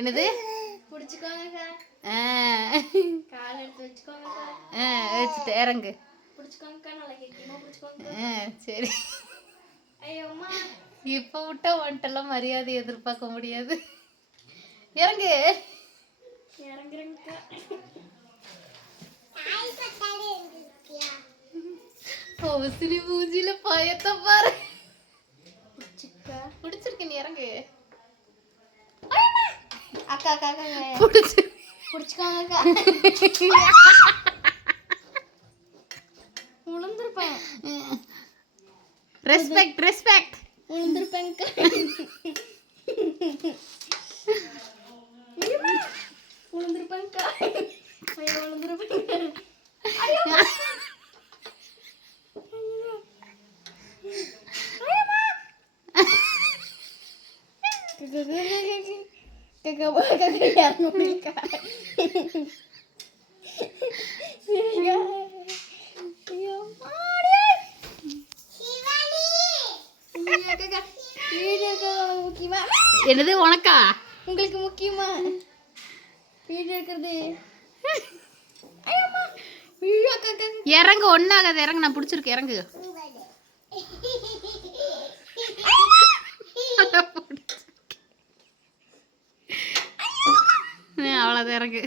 என்னது புடிச்சுக்கோங்க கால் எடுத்து வச்சுக்கோங்க வச்சுட்டு இறங்கு புடிச்சுக்கோங்க நல்லா கெட்டிமா புடிச்சுக்கோங்க சரி ஐயோ அம்மா இப்போ விட்டா வந்துட்டெல்லாம் மரியாதை எதிர்பார்க்க முடியாது இறங்கு இறங்குறேங்கக்கா அவசினி மூஞ்சில பயத்தை பாரு பிடிச்சிருக்க நீ இறங்கு அக்கா அக்கா அக்கா பிடிச்சிக்கோங்க உளுந்துருப்பேன் ரெஸ்பெக்ட் ரெஸ்பெக்ட் உளுந்துருப்பேன்க்கா உளுந்துருப்பேன்க்கா ஐயோ உளுந்துருப்பேன் என்னது உனக்கா உங்களுக்கு முக்கியமா வீடியோ எடுக்கிறது இறங்கு ஒன்னாகாது இறங்கு நான் பிடிச்சிருக்கு இறங்கு அவ்வளோதான் இறங்கு